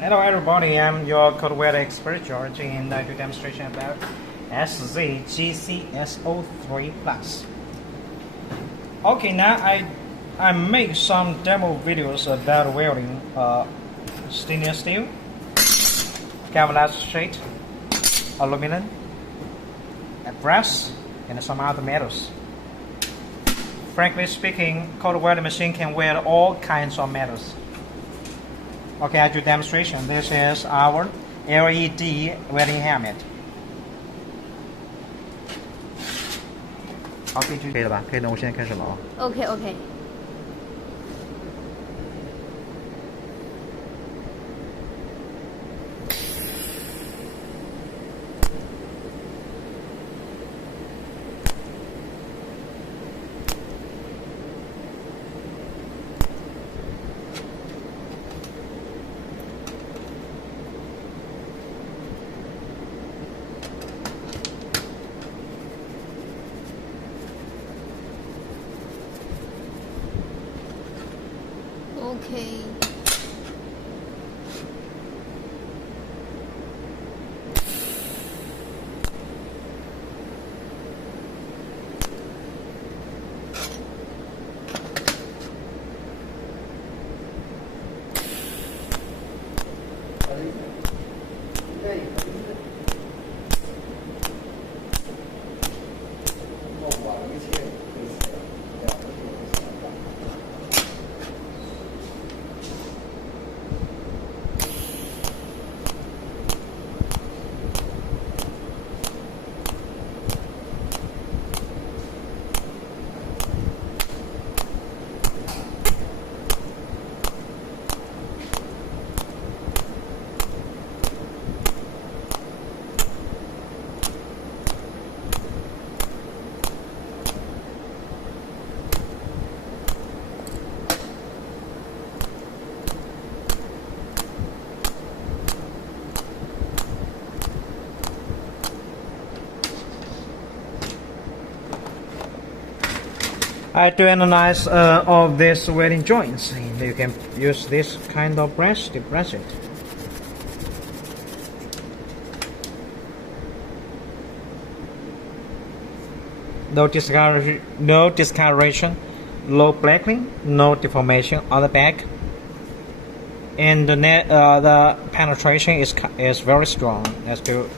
Hello everybody, I'm your cold weather expert George, and I do demonstration about SZ-GCS03 PLUS. Okay, now I make some demo videos about welding stainless steel, galvanized sheet, aluminum, brass, and some other metals. Frankly speaking, cold welding machine can weld all kinds of metals. Okay, I do demonstration. This is our LED welding helmet. 好，可以了吧？可以了，我现在开始了啊。OK。I do analyze all these welding joints. You can use this kind of brush to brush it. No discoloration, no blackening, no deformation on the back, and the penetration is very strong. As to